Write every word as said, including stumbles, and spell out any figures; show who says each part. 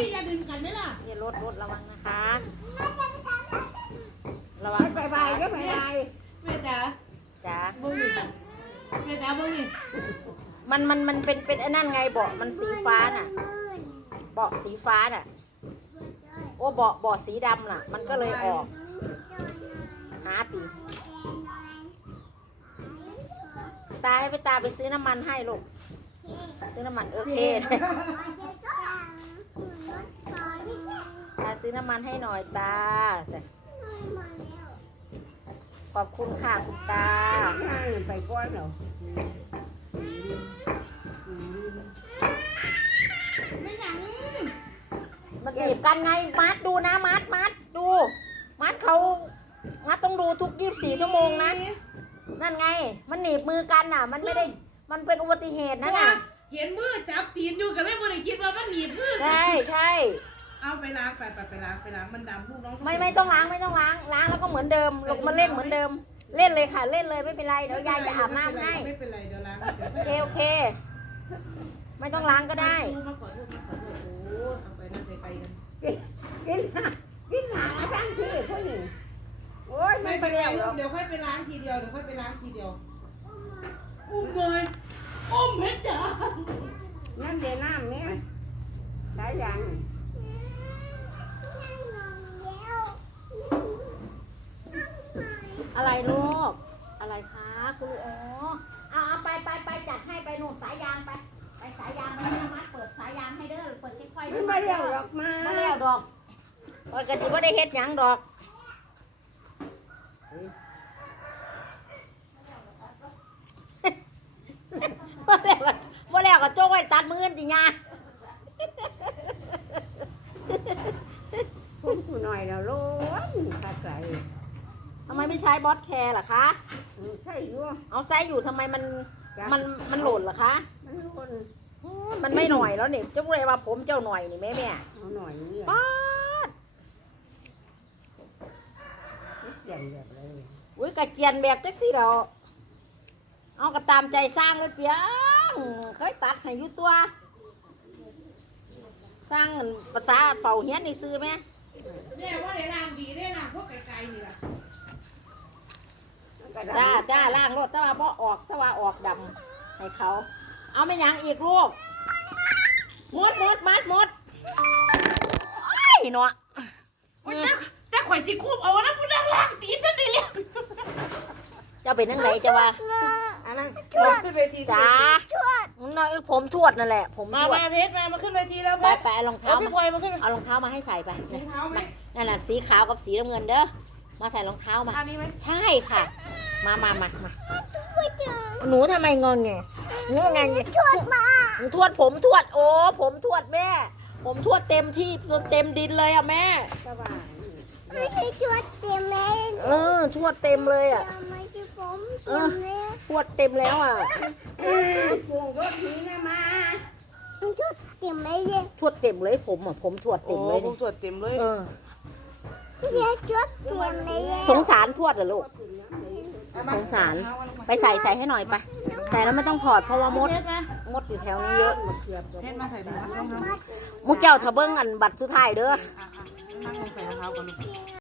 Speaker 1: อย่าดึงกันไหมล่ะ
Speaker 2: อย่ารถรถระวังนะคะระวัง
Speaker 3: ไปไปก็ไปไป
Speaker 1: แม่จ๋า
Speaker 2: จ้า
Speaker 1: บุ้งแม่จ๋าบุ้งนี่
Speaker 2: มันมันมันเป็นเป็นไอ้นั่นไงเบาะมันสีฟ้าน่ะเบาะสีฟ้าน่ะโอ้เบาะเบาะสีดำน่ะมันก็เลยออกหาตีตาให้ไปตาไปซื้อน้ำมันให้ลูกซื้อน้ำมันโอเคตาซื้อน้ำมันให้หน่อยตาขอบคุณค่ะคุณตา
Speaker 3: ไปก้อนเหรอ
Speaker 1: ไม่หนัง
Speaker 2: มันหนีบกันไงมัดดูนะมัดมัดดูมัดเขามัดต้องดูทุกยี่สิบสี่ชั่วโมงนะนั่นไงมันหนีบมือกันน่ะมันไม่ได้มันเป็นอุบัติเหตุนะน่ะ
Speaker 1: เห็นมือจับตีนอยู่กันเลยบ่ได้คิดว่ามันหนีบมือ
Speaker 2: ใช่ใช่
Speaker 1: เอาไปล้างไปไปไปล้างไปล้างมันดำลูกน้อง
Speaker 2: ไม่ไม่ต้องล้างไม่ต้องล้างล้างแล้วก็เหมือนเดิมลงมาเล่นเหมือนเดิมเล่นเลยค่ะเล่นเลยไม่เป็นไรเดี๋ยวยายจะอาบน้ำให้
Speaker 1: ไม่เป็นไรเดี๋ยวล้าง
Speaker 2: โอเคโอเคไม่ต้องล้างก็ได้
Speaker 1: มาขอโทษมาขอโทษโอ้เอาไปนั่นไปกัน
Speaker 3: กินกินหาสร้างที่ผู้หญิงโอ้ย
Speaker 1: ไม่ไปแล้วเดี๋ยวค่อยไปล้างทีเดียวเดี๋ยวค่อยไปล้างทีเดียวอุ้มเลยอุ้มเพชรจ้า
Speaker 3: น้ำเดือดน้ำเนี่ยสายยาง
Speaker 2: อะไรลูกอะไรคะคุณอ๋อเอาเอาไปไปไปจัดให้ไปหนูสายยางไปไปสายยางไปให้มัดเปิดสายยางให้เด้อเปิดค่อยๆ
Speaker 3: ไม่เลี้ยวดอกมา
Speaker 2: ไม่เลี้ยวดอกปกติว่าได้เฮ็ดหยังดอกว่าแล้วว่าแล้วก็โจ้ไว้ตัดมือดิงา
Speaker 3: พุ่งกูหน่อยแล้วล้นขาดใจ
Speaker 2: ทำไมไม่ใช้บอสแคร์ล่ะคะ
Speaker 3: ใช่อยู่
Speaker 2: เอาไซส์อยู่ทำไมมันมันมันหล่นล่ะคะ
Speaker 3: มันหล่น
Speaker 2: มันไม่หน่อยแล้วเนี่ยเจ้าเลยว่าผมเจ้าหน่อยนี่แม่แม่
Speaker 3: เอาหน่อยนี่
Speaker 2: ป๊าด
Speaker 3: เกียนแบบเลย
Speaker 2: อุ้ยกระเกียนแบบแจ็คซี่เราเอากระตามใจสร้างเลยเปียงเคยตัดให้ยุตัวสร้างภาษาเฝ้าเฮียนในซื้อไหม
Speaker 1: เนี่ยว่าได้ล่างดีได้ล่างพวกไกลๆนี่แหละ
Speaker 2: จ้าจ้าล่างรถแต่ว่าพอออกแต่ว่าออกดำให้เขาเอาไม่ยังอีกลูกมดมดมัดมดไอ้เนาะ
Speaker 1: แต่แต่ข่อยที่คูบเอานะพูดล่างล่างตีนนั่นดิเลย
Speaker 2: จะเป็นนั่งไหนจะว่า
Speaker 1: อันนั้นชวดขึ้นเวที
Speaker 2: จ้าชวดน้อยผมทวดนั่นแหละผม
Speaker 1: มามาเพชรมามาขึ้นเวทีแล้ว
Speaker 2: ไปไปเอารองเท้า
Speaker 1: มา
Speaker 2: เอารองเท้ามาให้ใส่ไป
Speaker 1: รองเท้าไหม
Speaker 2: นั่นแหละสีขาวกับสีน้ำเงินเด้อมาใส่รองเท้ามา
Speaker 1: อันนี้ไหม
Speaker 2: ใช่ค่ะมามามามาหนูทำไมงงไงงงไงทวดมาทวดผมทวดโอ้ผมทวดแม่ผมทวดเต็มที่เต็มดินเลยอ่ะแม่
Speaker 3: ไม่ใช่ทวดเต็มเลย
Speaker 2: เออทวดเต็มเลยอ่ะ
Speaker 3: ไม่ใช่ผมเต็มเลย
Speaker 2: ทวดเต็มแล้วอ่ะ
Speaker 3: พวงรถนี้นะมาทวดเต็มเลย
Speaker 2: ทวดเต็มเลยผมอ่ะผมทวดเต็มเลย
Speaker 1: ผมทวดเต็มเลย
Speaker 2: เออ
Speaker 3: เรียกทวดเต็มเลย
Speaker 2: สงสารทวดเหรอลูกสงสารไปใส่ใส่ให้หน่อยไปใส่แล้วไม่ต้องถอดเพราะว่ามดมดอยู่แถวนี้เยอะ
Speaker 1: เพชรมาใส่ถุง
Speaker 2: มุกเจ้าทะเบิ้งอันบัตรสุดท้ายเด้อ
Speaker 1: นั่งลงใส่รองเท้าก่อน